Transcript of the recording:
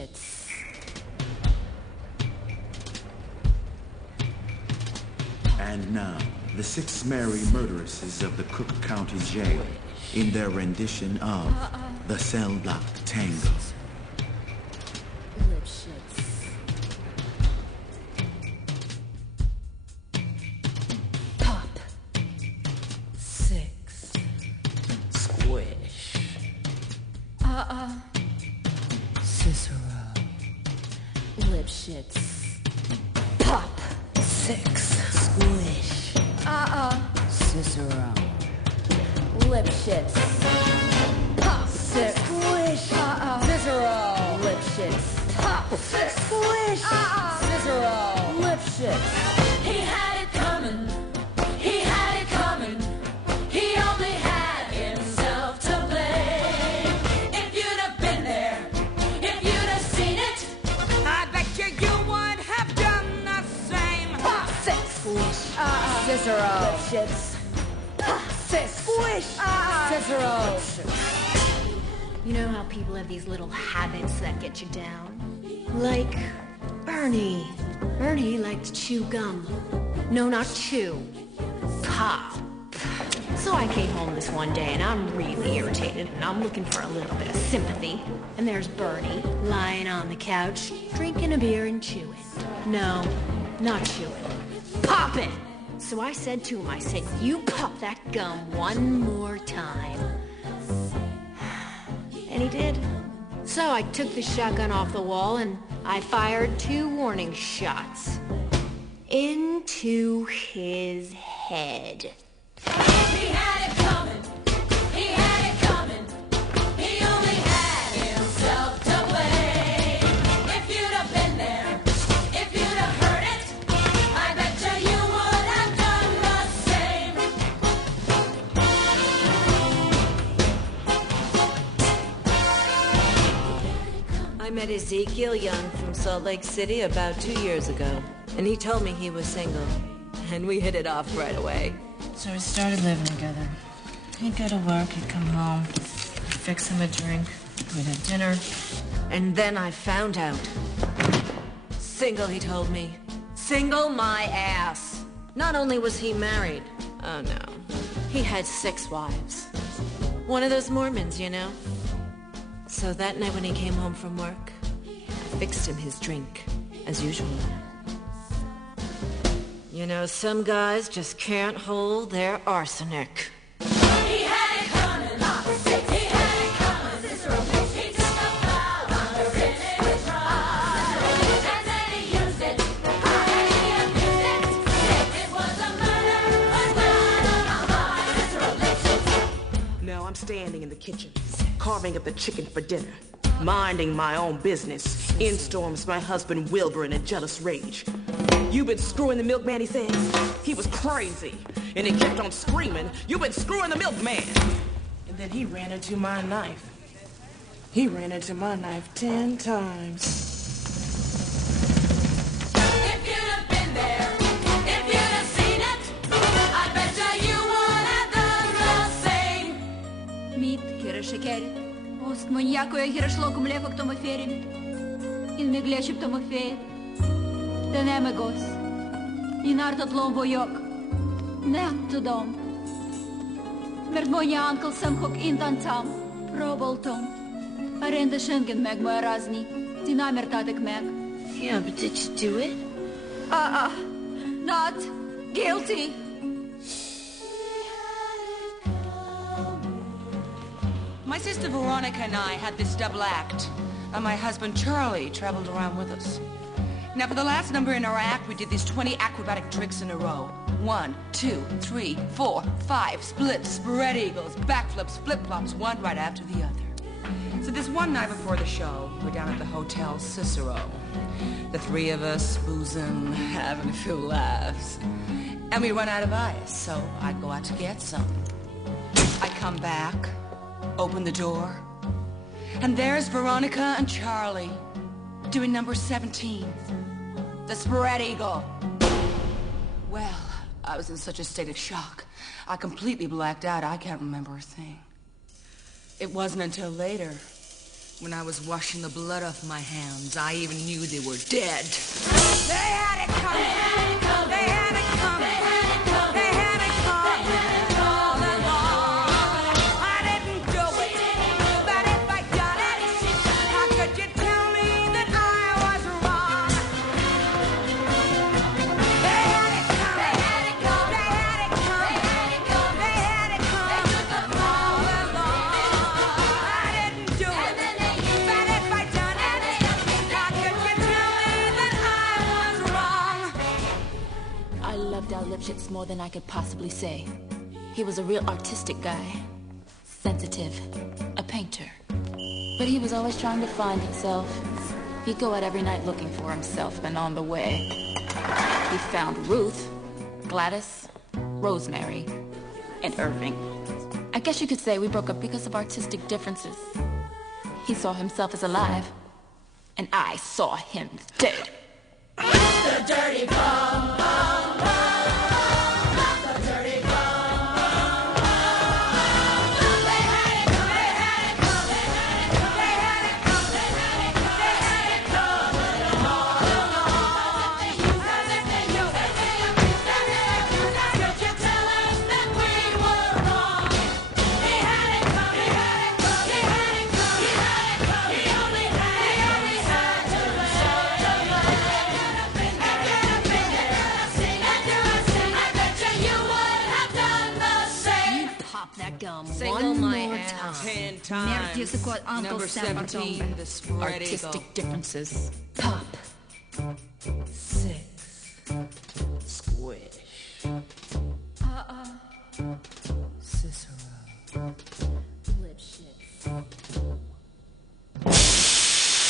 shits. And now, the 6 merry murderesses of the Cook County Jail in their rendition of the Cell Block Tango. Lip shits. Pop. 6. Squish. Cicero. Lip shits. Pop. 6. Squish. Cicero. Lip shits. Pop. 6. Squish. Cicero. Lip shits. Pop. 6. Squish. Cicero. Lip shits. He had it coming. He had it coming. He only had himself to blame. If you'd have been there, if you'd have seen it, I bet you would have done the same. Pop. 6. Squish. Cicero. Lip shits. Pop. 6. Squish. Cicero. You know how people have these little habits that get you down? Like Bernie. Bernie liked to chew gum. No, not chew. Pop. So I came home this one day and I'm really irritated and I'm looking for a little bit of sympathy. And there's Bernie lying on the couch, drinking a beer and chewing. No, not chewing. Popping! So I said to him, I said, you pop that gum one more time. And he did. So I took the shotgun off the wall and I fired 2 warning shots. Into his head. He had it coming. He had it coming. He only had himself to blame. If you'd have been there, if you'd have heard it, I bet you would have done the same. I met Ezekiel Young from Salt Lake City about 2 years ago, and he told me he was single, and we hit it off right away. So we started living together. He'd go to work, he'd come home, I'd fix him a drink, we'd have dinner. And then I found out. Single, he told me. Single my ass. Not only was he married, oh no, he had 6 wives. One of those Mormons, you know. So that night when he came home from work, I fixed him his drink, as usual. You know, some guys just can't hold their arsenic. He had it coming. He had it coming. Cicero, he took a plow on the city with pride. And then he used it. And he abused it. It was a murder, but not on my Cicero. Now I'm standing in the kitchen, carving up the chicken for dinner, minding my own business. In storms my husband Wilbur in a jealous rage. You've been screwing the milkman, he says. He was crazy. And he kept on screaming, you've been screwing the milkman. And then he ran into my knife. He ran into my knife 10 times. If you'd have been there, if you'd have seen it, I bet you would have done the same. Мід, кире шекері, ост моньякою гірешлоком лефок тому ферімі. Ін меглечіп тому феє. Tenemos inartot lombojok, net dom. Merdmoja uncle samchok intantam, proboltom. Arenda schengen meg moja razni, dinamertatek meg. Yeah, but did you do it? Not guilty. My sister Veronica and I had this double act, and my husband Charlie traveled around with us. Now, for the last number in our act, we did these 20 acrobatic tricks in a row. 1, 2, 3, 4, 5, splits, spread eagles, backflips, flip-flops, one right after the other. So this one night before the show, we're down at the Hotel Cicero. The 3 of us boozing, having a few laughs. And we run out of ice, so I go out to get some. I come back, open the door, and there's Veronica and Charlie doing number 17, the spread eagle. Well, I was in such a state of shock. I completely blacked out. I can't remember a thing. It wasn't until later When I was washing the blood off my hands, I even knew they were dead. They had it coming. They had it coming. They had it coming all along. I didn't do it, but if I done it, how could you tell me that I was wrong? They had it coming. They had it coming. They had it coming. They had it coming all along. I didn't do it, but if I done it, how could you tell me that I was wrong? I loved Al Lipschitz more than I could possibly say. He was a real artistic guy. Sensitive. A painter. But he was always trying to find himself. He'd go out every night looking for himself, and on the way, he found Ruth, Gladys, Rosemary, and Irving. I guess you could say we broke up because of artistic differences. He saw himself as alive, and I saw him dead. The dirty bomb, bomb, bomb. The dirty bomb, bomb, bomb. They had it coming. They had it coming. They had it coming all along. As if they knew it. Could you tell us that we were wrong? He had it coming. He had it coming. He had it coming. He only had to pop that gum Single one my more ass. time. 10 times. Мерзкий сын Uncle Number Sam 17, the spread eagle. Artistic differences. Pop. 6. Squish. Cicero.